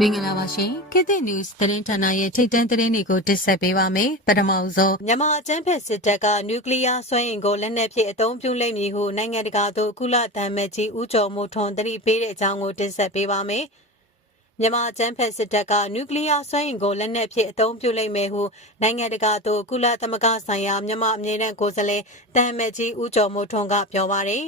မင်္ဂလာပါရှင်ခေတ်သစ် news သတင်းဌာနရဲ့ထိတ်တန့်သတင်းတွေကိုတင်ဆက်ပေးပါမယ်ပထမဆုံးမြန်မာအကြမ်းဖက်စစ်တပ်ကနျူကလ িয়ার စွမ်းအင်ကိုလက်နက်ဖြင့်အသုံးပြုလိမ့်မည်ဟုနိုင်ငံတကာသို့ကုလသံမတ်ကြီးဦးကျော်မိုးထွန်းတတိပေးတဲ့အကြောင်းကိုတင်ဆက်ပေးပါမယ်မြန်မာအကြမ်းဖက်စစ်တပ်ကနျူကလ িয়ার စွမ်းအင်ကိုလက်နက်ဖြင့်အသုံးပြုလိမ့်မယ်ဟုနိုင်ငံတကာသို့ကုလသမဂ္ဂဆိုင်ရာမြန်မာအမြဲတမ်းကိုယ်စားလှယ်တန်မတ်ကြီးဦးကျော်မိုးထွန်းကပြောပါတယ်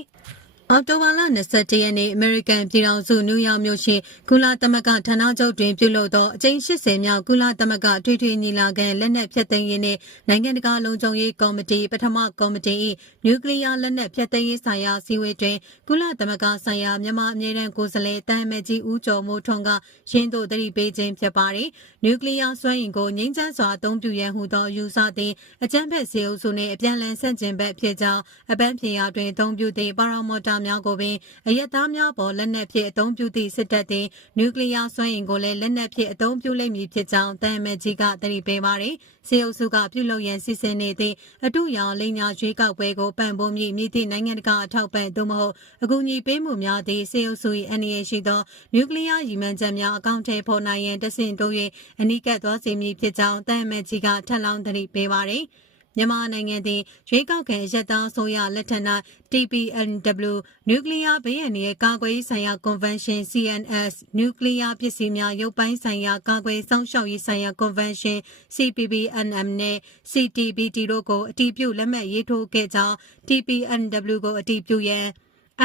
အော်တိုဘာလ21ရက်နေ့အမေရိကန်ပြည်ထောင်စုနယူးယောက်မြို့ရှိကုလသမဂ္ဂဌာနချုပ်တွင်ပြုလုပ်သောအကြိမ်80မြောက်ကုလသမဂ္ဂထွေထွေညီလာခံလက်နက်ဖြတ်သိမ်းရေးနှင့်နိုင်ငံတကာလုံခြုံရေးကော်မတီပထမကော်မတီ၏နျူကလ িয়ার လက်နက်ဖြတ်သိမ်းရေးဆိုင်ရာစည်းဝေးတွင်ကုလသမဂ္ဂဆိုင်ရာမြန်မာအမြဲတမ်းကိုယ်စားလှယ်တန်မဲကြီးဦးကျော်မိုးထွန်းကရင်းတို့တတိပေးခြင်းဖြစ်ပါသည်နျူကလ িয়ার စွမ်းအင်ကိုငြိမ်းချမ်းစွာအသုံးပြုရန်ဟူသောယူဆသည့်အကြမ်းဖက်စေအုပ်စုနှင့်အပြန်အလှန်ဆန့်ကျင်ဘက်ဖြစ်ကြောင်းအပန်းဖြေရာတွင်အသုံးပြုသည့်ပါရာမော်တာ များကိုပင်အရက်သားများပေါ်လက်နက်ဖြင့်အသုံးပြုသည့်စစ်တပ်သည်နျူကလ িয়ার စွမ်းအင်ကိုလည်းလက်နက်ဖြင့်အသုံးပြုလိမ့်မည်ဖြစ်ကြောင်းတန်မဲကြီးကတတိပေးပါသည်စေအုပ်စုကပြုလုပ်ရန်စီစဉ်နေသည့်အတူရောင်လိန်ညာရွေးကောက်ပွဲကိုပံ့ပိုးမည်မြည်သည့်နိုင်ငံတကာအထောက်ပံ့သို့မဟုတ်အကူအညီပေးမှုများသည့်စေအုပ်စု၏အနေရရှိသောနျူကလ িয়ার ရည်မှန်းချက်များအကောင့်ထဲပေါ်နိုင်ရန်တဆင့်တိုး၍အနိကတ်သွားစေမည်ဖြစ်ကြောင်းတန်မဲကြီးကထပ်လောင်းတတိပေးပါသည် မြန်မာနိုင်ငံသည်ရွေးကောက်ခံရက်သားဆိုရလက်ထက်၌ TPNW နျူကလ িয়ার ဘေးအန္တရာယ်ကာကွယ်ရေးဆိုင်ရာ Convention CNS နျူကလ িয়ার ပစ္စည်းများရုပ်ပိုင်းဆိုင်ရာကာကွယ်စောင့်ရှောက်ရေးဆိုင်ရာ Convention CPPNM နဲ့ CTBT တို့ကိုအတည်ပြုလက်မှတ်ရေးထိုးခဲ့ကြောင်း TPNW ကိုအတည်ပြုရန်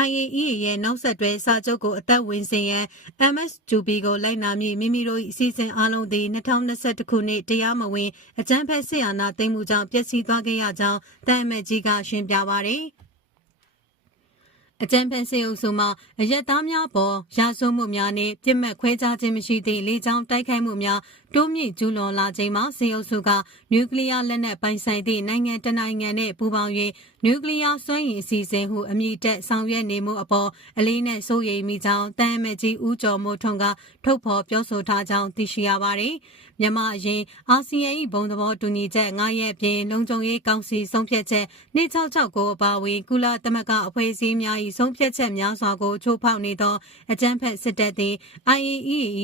IAEA ရဲ့နောက်ဆက်တွဲစာချုပ်ကိုအသက်ဝင်စေရန် MS2B ကိုလိုက်နာမည့်မိမိတို့၏အစီအစဉ်အလုံးသည်2021ခုနှစ်တရားမဝင်အကြမ်းဖက်ဆရာနာသိမ်းမှုကြောင့်ပျက်စီးသွားခဲ့ရကြောင်းတန်အမတ်ကြီးကရှင်းပြပါသည်အကြံဖန်စေအုပ်စုမှအရက်သားများပေါ်ရာဇဝမှုများနှင့်ပြစ်မှတ်ခွဲခြားခြင်းမရှိသည့်လေကြောင်းတိုက်ခိုက်မှုများ တိုးမြင့်ကျူးလွန်လာချိန်မှာစေအုပ်စုကနျူကလ িয়ার လက်နက်ပိုင်ဆိုင်သည့်နိုင်ငံတနိုင်ငံနှင့်ပူးပေါင်း၍နျူကလ িয়ার စွမ်းရည်အစီအစဉ်ဟုအမည်တက်ဆောင်ရွက်နေမှုအပေါ်အလေးနက်စိုးရိမ်မိကြောင်းတန်အမတ်ကြီးဦးကျော်မိုးထွန်းကထုတ်ဖော်ပြောဆိုထားကြောင်းသိရှိရပါသည်မြန်မာအရင်အာဆီယံ၏ဘုံသဘောတူညီချက်9ရက်ပြင်လုံခြုံရေးကောင်စီဆုံးဖြတ်ချက်2669ကိုအပါအဝင်ကုလသမဂ္ဂအဖွဲ့အစည်းများ၏ဆုံးဖြတ်ချက်များစွာကိုချိုးဖောက်နေသောအကြမ်းဖက်စစ်တပ်သည် IAEA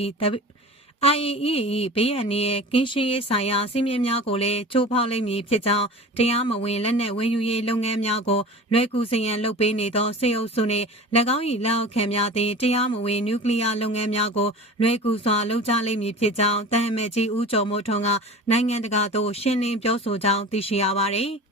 IAEA ဘေးအန္တရာယ်ကင်းရှင်းရေးဆိုင်ရာစီမင်းများကိုလည်းချိုးဖောက်လိမ့်မည်ဖြစ်ကြောင်းတရားမဝင်လက်နက်ဝယ်ယူရေးလုပ်ငန်းများကိုလွယ်ကူစရန်လုပ်ပေးနေသောစေအုပ်စုနှင့်၎င်း၏လက်အောက်ခံများသည်တရားမဝင်နျူကလ িয়ার လုပ်ငန်းများကိုလွယ်ကူစွာလုပ်ကြလိမ့်မည်ဖြစ်ကြောင်းတန်အမတ်ကြီးဦးကျော်မိုးထွန်းကနိုင်ငံတကာသို့ရှင်းလင်းပြောဆိုကြောင်းသိရှိရပါသည်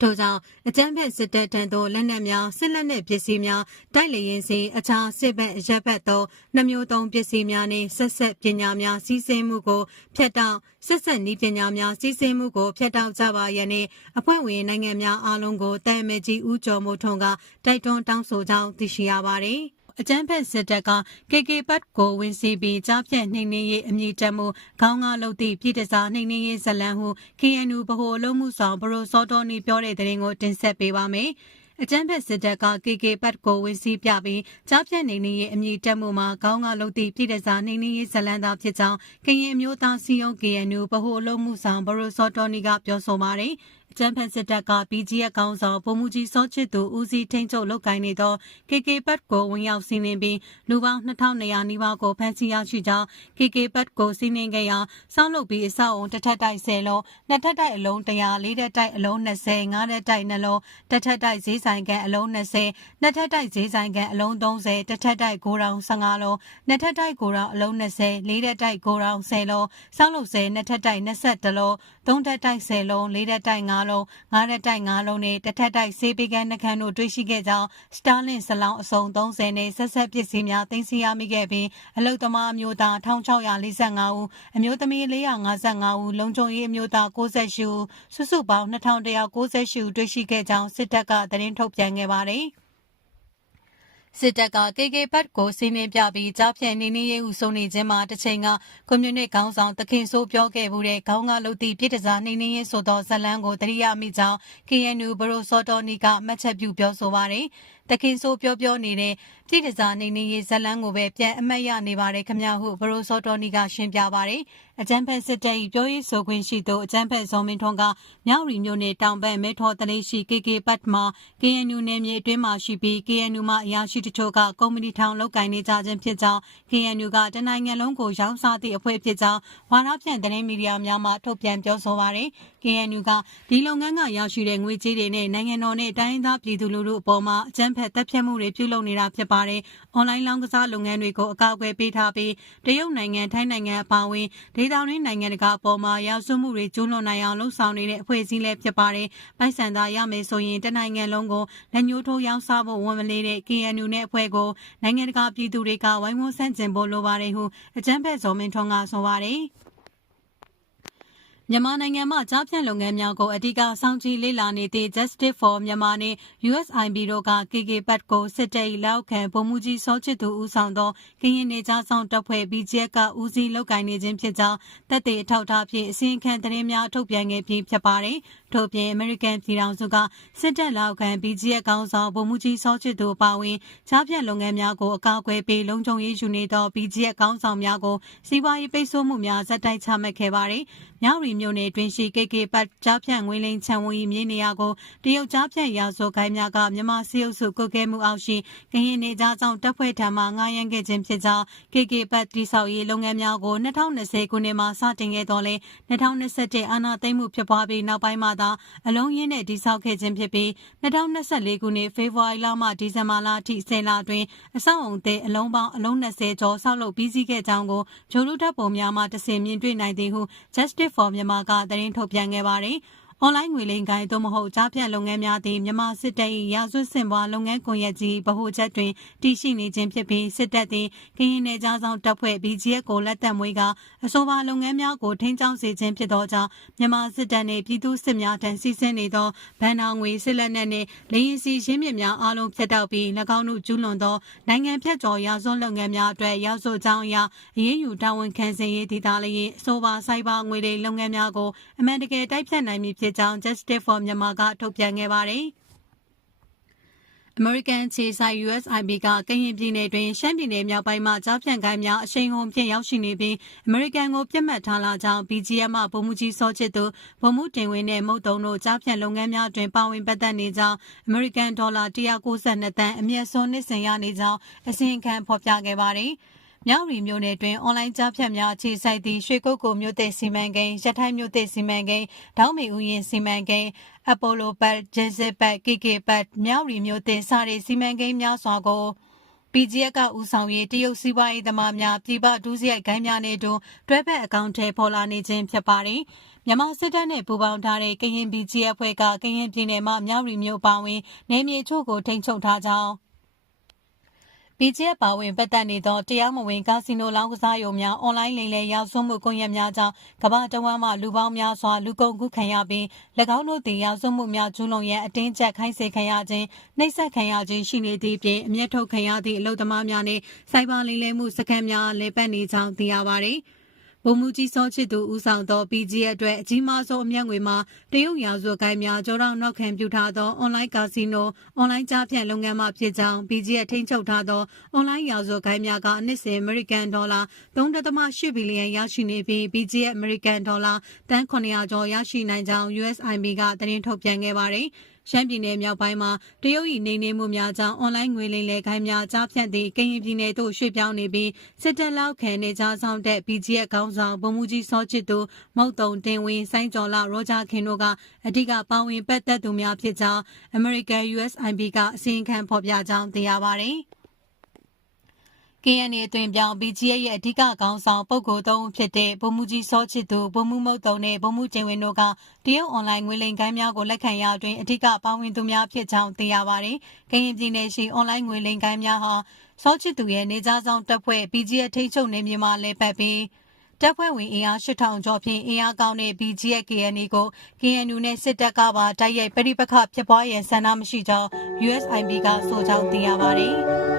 ထို့ကြောင့်အကြမ်းဖက်စစ်တပ်တန်းသောလက်နက်များစစ်လက်နက်ပစ္စည်းများတိုက်လေရင်စီအခြားစစ်ဘက်ရက်ဘက်သောနှမျိုးသုံးပစ္စည်းများနှင့်ဆက်ဆက်ပညာများစီးဆင်းမှုကိုဖျက်တောက်ဆက်ဆက်နည်းပညာများစီးဆင်းမှုကိုဖျက်တောက်ကြပါရန်နှင့်အဖွဲ့ဝင်နိုင်ငံများအားလုံးကိုတန်အမကြီးဦးကျော်မိုးထွန်းကတိုက်တွန်းတောင်းဆိုကြောင်းသိရှိရပါသည် အကြမ်းဖက်စစ်တပ်က KK ပတ်ကိုဝင်စီပြီးကြားဖြတ်နှိမ်နင်းရေးအမည်တက်မှုခေါင်းကားလုပ်သည့်ပြည်တစားနှိမ်နင်းရေးဇလံဟု KNU ဗဟိုအလုံးမှုဆောင်ဘရိုစောတော်နီပြောတဲ့တဲ့ရင်ကိုတင်ဆက်ပေးပါမယ်။အကြမ်းဖက်စစ်တပ်က KK ပတ်ကိုဝင်စီးပြပြီးကြားဖြတ်နေနေရဲ့အမည်တက်မှုမှာခေါင်းကလုတ်သည့်ပြည်တစားနေနေရေးဇလန်သာဖြစ်ကြောင်းကရင်အမျိုးသားစီယုံ KNU ဗဟိုအလုံးမှုဆောင်ဘရိုစောတော်နီကပြောဆိုပါတယ်။ ကျန်းဖက်စစ်တပ်က BGF ကောင်းဆောင်ဗိုလ်မှူးကြီးစောချစ်သူဦးစီးထိန်းချုပ်လုပ်ကိုင်နေသော KK ပတ်ကိုဝင်ရောက်စီးနင်းပြီးလူပေါင်း2200နီးပါးကိုဖမ်းဆီးရရှိကြောင်း KK ပတ်ကိုစီးနင်းခဲ့ရာစောင်းလုပ်ပြီးအဆောက်အုံတစ်ထပ်တိုက်10လုံးနှစ်ထပ်တိုက်အလုံး100လေးထပ်တိုက်အလုံး20ငါးထပ်တိုက်နှလုံးတစ်ထပ်တိုက်ဈေးဆိုင်ကန်အလုံး20နှစ်ထပ်တိုက်ဈေးဆိုင်ကန်အလုံး30တစ်ထပ်တိုက်ဂိုရောင်15လုံးနှစ်ထပ်တိုက်ဂိုရောင်အလုံး20လေးထပ်တိုက်ဂိုရောင်10လုံးစောင်းလုပ်10နှစ်ထပ်တိုက်21လုံးသုံးထပ်တိုက်10လုံးလေးထပ်တိုက်5လုံးငါးရက်တိုက်၅လုံးနဲ့တစ်ထက်တိုက်ဆေးပေးကန်းနှခမ်းတို့တွေ့ရှိခဲ့ကြောင်းစတာလင်စလောင်းအစုံ30နဲ့ဆက်ဆက်ပစ္စည်းများသိမ်းဆည်းရမိခဲ့ပြီးအလုသမားအမျိုးသား1645ဦးအမျိုးသမီး455ဦးလုံခြုံရေးအမျိုးသား68ဦးစုစုပေါင်း2198ဦးတွေ့ရှိခဲ့ကြောင်းစစ်တပ်ကသတင်းထုတ်ပြန်ခဲ့ပါတယ်။ စစ်တပ်က KK ဘတ်ကိုစီးနင်းပြပြီးကြားဖြတ်နေနေရေးဟုဆိုနေခြင်းမှာတစ်ချိန်ကကွန်မြူနစ်ခေါင်းဆောင်တခင်ဆိုးပြောခဲ့မှုတဲ့ခေါင်းကလုတ်သည့်ပြည်တစားနေနေရေးဆိုသောဇလန်းကိုတရိယာမိကြောင်း KNU ဘရိုစောတော်နီကမှတ်ချက်ပြုပြောဆိုပါတယ်။ တခင်ဆိုးပြောပြောနေတဲ့ပြည်တစားနေနေရေးဇလန်းကိုပဲပြန်အမတ်ရနေပါတယ်ခမရဟုဘရိုစောတော်နီကရှင်းပြပါတယ်အကြံဖက်စစ်တပ်၏ပြောရေးဆိုခွင့်ရှိသူအကြံဖက်ဇော်မင်းထွန်းကမြောက်ရီမျိုးနယ်တောင်ဘက်မဲထော်တလေးရှိ KK ပတ်မှာ KNU နယ်မြေအတွင်းမှာရှိပြီး KNU မှအရာရှိတချို့ကကုမ္ပဏီထောင်လုပ်ကိုင်နေကြခြင်းဖြစ်ကြောင်း KNU ကတနိုင်ငံလုံးကိုရောင်းစားသည့်အဖွဲ့ဖြစ်ကြောင်းဝါဒဖြန့်သတင်းမီဒီယာများမှထုတ်ပြန်ပြောဆိုပါတယ်။ KNU ကဒီလုပ်ငန်းကရရှိတဲ့ငွေကြေးတွေနဲ့နိုင်ငံတော်နဲ့တိုင်းရင်းသားပြည်သူလူထုအပေါ်မှာအကြမ်းဖက်တပ်ဖြတ်မှုတွေပြုလုပ်နေတာဖြစ်ပါတယ်။အွန်လိုင်းလောင်းကစားလုပ်ငန်းတွေကိုအကာအကွယ်ပေးထားပြီးတရုတ်နိုင်ငံထိုင်းနိုင်ငံအပါအဝင်ဒေသတွင်းနိုင်ငံတကာအပေါ်မှာရာဇဝမှုတွေကျူးလွန်နိုင်အောင်လှုံ့ဆော်နေတဲ့အဖွဲ့အစည်းလည်းဖြစ်ပါတယ်။ပိုက်ဆံသာရမယ်ဆိုရင်တနိုင်ငံလုံးကိုလက်ညှိုးထိုးရောင်းစားဖို့ဝန်မလေးတဲ့ KNU နဲ့အဖွဲ့ကိုနိုင်ငံတကာပြည်သူတွေကဝိုင်းဝန်းဆန့်ကျင်ဖို့လိုပါတယ်ဟုအကြမ်းဖက်ဇော်မင်းထွန်းကဆိုပါတယ်။ မြန်မာနိုင်ငံမှာကြားဖြတ်လုပ်ငန်းများကိုအဓိကစောင့်ကြည့်လေ့လာနေသည့် Justice for Myanmar နှင့် USIP တို့က KK ပတ်ကိုစစ်တပ်၏လက်အောက်ခံဗိုလ်မှူးကြီးစောချစ်သူဦးဆောင်သောကရင်နေကြားဆောင်တပ်ဖွဲ့ BGF ကဦးစီးလုပ်ကိုင်နေခြင်းဖြစ်ကြောင်းတပ်တွေအထောက်အထားဖြင့်အစီရင်ခံသတင်းများထုတ်ပြန်ခဲ့ပြီးဖြစ်ပါတယ်။ထို့ပြင် American ပြည်ထောင်စုကစစ်တပ်လက်အောက်ခံ BGF ကောင်းဆောင်ဗိုလ်မှူးကြီးစောချစ်သူအပါအဝင်ကြားဖြတ်လုပ်ငန်းများကိုအကာအကွယ်ပေးလုံခြုံရေးယူနေသော BGF ကောင်းဆောင်များကိုစီးပွားရေးပိတ်ဆို့မှုများဇက်တိုက်ချမှတ်ခဲ့ပါတယ်။မြောက်ရီမြို့နယ်တွင်ရှိ KK ပတ်ကြားဖြတ်ငွေလိမ်ချံဝီမြေနေရာကိုတရုတ်ကြားဖြတ်ရာဇဝခိုင်းများကမြန်မာစီအုပ်စုကုတ်ကဲမှုအောက်ရှိကရင်နေကြားဆောင်တပ်ဖွဲ့ထံမှငှားရမ်းခဲ့ခြင်းဖြစ်ကြောင်း KK ပတ်တိဆောက်ရေးလုပ်ငန်းများကို2020ခုနှစ်မှာစတင်ခဲ့တော်လဲ2021အာဏာသိမ်းမှုဖြစ်ပွားပြီးနောက်ပိုင်းမှာသာအလုံးရင်းနဲ့တိဆောက်ခဲ့ခြင်းဖြစ်ပြီး2024ခုနှစ်ဖေဖော်ဝါရီလမှဒီဇင်ဘာလအထိ10လအတွင်းအဆောက်အုံသစ်အလုံးပေါင်းအလုံး20ကျော်ဆောက်လုပ်ပြီးစီးခဲ့ကြောင်းကိုဂျိုလူတပ်ပုံများမှတဆင်မြင်တွေ့နိုင်သည်ဟု Justice for Myanmar ကသတင်းထုတ်ပြန်ခဲ့ပါတယ်။ အွန်လိုင်းငွေလိမ်ကိုင်သို့မဟုတ်ကြားဖြတ်လုပ်ငန်းများသည်မြန်မာစစ်တပ်၏ရာဇဝတ်စင်ပွားလုပ်ငန်းကွန်ရက်ကြီးဗဟိုချက်တွင်တည်ရှိနေခြင်းဖြစ်ပြီးစစ်တပ်သည်ကရင်နယ်ကြားဆောင်တပ်ဖွဲ့ BGF ကိုလက်သက်မွေးကအဆိုပါလုပ်ငန်းများကိုထိန်းကျောင်းစေခြင်းဖြစ်သောကြောင့်မြန်မာစစ်တပ်နှင့်ပြည်သူ့စစ်များထံစီစဉ်နေသောဗန်နာငွေစစ်လက်နက်နှင့်လေရင်စီရင်းမြစ်များအားလုံးဖျက်တောက်ပြီး၎င်းတို့ကျူးလွန်သောနိုင်ငံဖြတ်ကျော်ရာဇဝတ်လုပ်ငန်းများအတွက်ရာဇဝတ်ကြောင်းအရာအရေးယူတာဝန်ခံစေရေးဒေသလေးအဆိုပါစိုက်ဘာငွေလိမ်လုပ်ငန်းများကိုအမှန်တကယ်တိုက်ဖြတ်နိုင်မည်ဖြစ်ကြောင်း Justice for Myanmar ကထုတ်ပြန်ခဲ့ပါတယ်။ American ခြေဆိုင် USIP ကကရင်ပြည်နယ်တွင်ရှမ်းပြည်နယ်မြောက်ပိုင်းမှကြားဖြန့်ကိုင်းများအရှိန်ဟုန်ဖြင့်ရောက်ရှိနေပြီး American ကိုပြစ်မှတ်ထားလာကြောင်း BGM မှဗိုလ်မှူးကြီးစောချစ်သူဗိုလ်မှူးတင်ဝင်းနဲ့မုတ်တုံတို့ကြားဖြန့်လုပ်ငန်းများတွင်ပါဝင်ပတ်သက်နေကြောင်း American ဒေါ်လာ192တန်အမျက်စွန်းနှစ်စဉ်ရနေကြောင်းအစီရင်ခံဖော်ပြခဲ့ပါတယ်။ မြောက်ရီမြို့နယ်တွင်အွန်လိုင်းကြားဖြတ်များအခြေစိုက်သည့်ရွှေကုတ်ကိုမြို့သစ်စီမံကိန်းရထိုင်းမြို့သစ်စီမံကိန်းဒေါင်းမီဦးရင်စီမံကိန်းအပိုလိုပတ်ဂျေဇစ်ပတ်ကီကီပတ်မြောက်ရီမြို့သစ်စတဲ့စီမံကိန်းများစွာကို PGF ကဦးဆောင်ရေးတရုတ်စီးပွားရေးသမားများပြည်ပဒုစရိုက်ဂိုင်းများနဲ့တူတွဲဖက်အကောင့်ထဲပေါ်လာနေခြင်းဖြစ်ပါတယ်။မြန်မာစစ်တပ်နဲ့ပူးပေါင်းထားတဲ့ကရင် BGF ဖွဲ့ကကရင်ပြည်နယ်မှာမြောက်ရီမြို့ပါဝင်နေမြေချို့ကိုထိန်းချုပ်ထားကြောင်း BGF ပါဝင်ပတ်သက်နေသောတရားမဝင်ကာစီနိုလောင်းကစားရုံများအွန်လိုင်းလိမ်လည်ရောက်စွမှုကွန်ရက်များကြောင့်ကမ္ဘာတဝန်းမှလူပေါင်းများစွာလူကုန်ကူးခံရပြီး၎င်းတို့သည်ရောက်စွမှုများကျူးလွန်ရန်အတင်းကျပ်ခိုင်းစေခံရခြင်းနှိပ်စက်ခံရခြင်းရှိနေသည့်ပြင်အမျက်ထုတ်ခံရသည့်အလုသမားများနှင့်စိုက်ဘာလိမ်လည်မှုစခန်းများလည်းပတ်နေကြောင်းသိရပါသည်။ ဗိုလ်မှူးကြီးစောချစ်သူဦးဆောင်သော PGF အတွက်အကြီးမားဆုံးအမျက်ငွေမှာတရုတ်ရာဇဝတ်ကိုင်းများကြောတော့နောက်ခံပြုထားသောအွန်လိုင်းကာစီနိုအွန်လိုင်းကြားဖြန့်လုပ်ငန်းမှဖြစ်ကြောင်း PGF ထိန်းချုပ်ထားသောအွန်လိုင်းရာဇဝတ်ကိုင်းများကနှစ်စဉ်အမေရိကန်ဒေါ်လာ3.8ဘီလီယံရရှိနေပြီး PGF အမေရိကန်ဒေါ်လာတန်900ကျော်ရရှိနိုင်ကြောင်း USIP ကသတင်းထုတ်ပြန်ခဲ့ပါတယ်။ ရှမ်းပြည်နယ်မြောက်ပိုင်းမှာတရုတ်၏နေနေမှုများကြောင့်အွန်လိုင်းငွေလိမ်လည်ခိုင်းများကြားဖြတ်သည့်ကရင်ပြည်နယ်သို့ရွှေ့ပြောင်းနေပြီးစစ်တပ်လောက်ခံနေကြဆောင်တဲ့ BGF ခေါင်းဆောင်ဗိုလ်မှူးကြီးစောချစ်သူမုတ်တုံတင်ဝင်းစိုင်းကျော်လာရောဂျာခင်တို့ကအဓိကပါဝင်ပတ်သက်သူများဖြစ်ကြောင်း American USIP ကအစီရင်ခံဖော်ပြကြောင်းသိရပါတယ်။ KNA အတွင်ပြောင်း BGF ရဲ့အဓိကခေါင်းဆောင်ပုဂ္ဂိုလ်သုံးဦးဖြစ်တဲ့ဗိုလ်မှူးကြီးစောချစ်သူဗိုလ်မှူးမုတ်တုံနဲ့ဗိုလ်မှူးကျင်ဝင်းတို့ကတရုတ်အွန်လိုင်းငွေလိမ်ကိုင်းများကိုလက်ခံရအတွင်းအဓိကပါဝင်သူများဖြစ်ကြောင်းသိရပါတယ်။ကရင်ပြည်နယ်ရှိအွန်လိုင်းငွေလိမ်ကိုင်းများဟာစောချစ်သူရဲ့နေကြားဆောင်တပ်ဖွဲ့ BGF ထိန်းချုပ်နေမြေမှာလဲပတ်ပြီးတပ်ဖွဲ့ဝင်အင်အား8000ကျော်ဖြင့်အင်အားကောင်းတဲ့ BGF KNA ကို KNU နဲ့စစ်တပ်ကပါတိုက်ရိုက်ပဋိပက္ခဖြစ်ပွားရန်ဆန္ဒမရှိကြောင်း USIP ကဆိုကြောင်းသိရပါတယ်။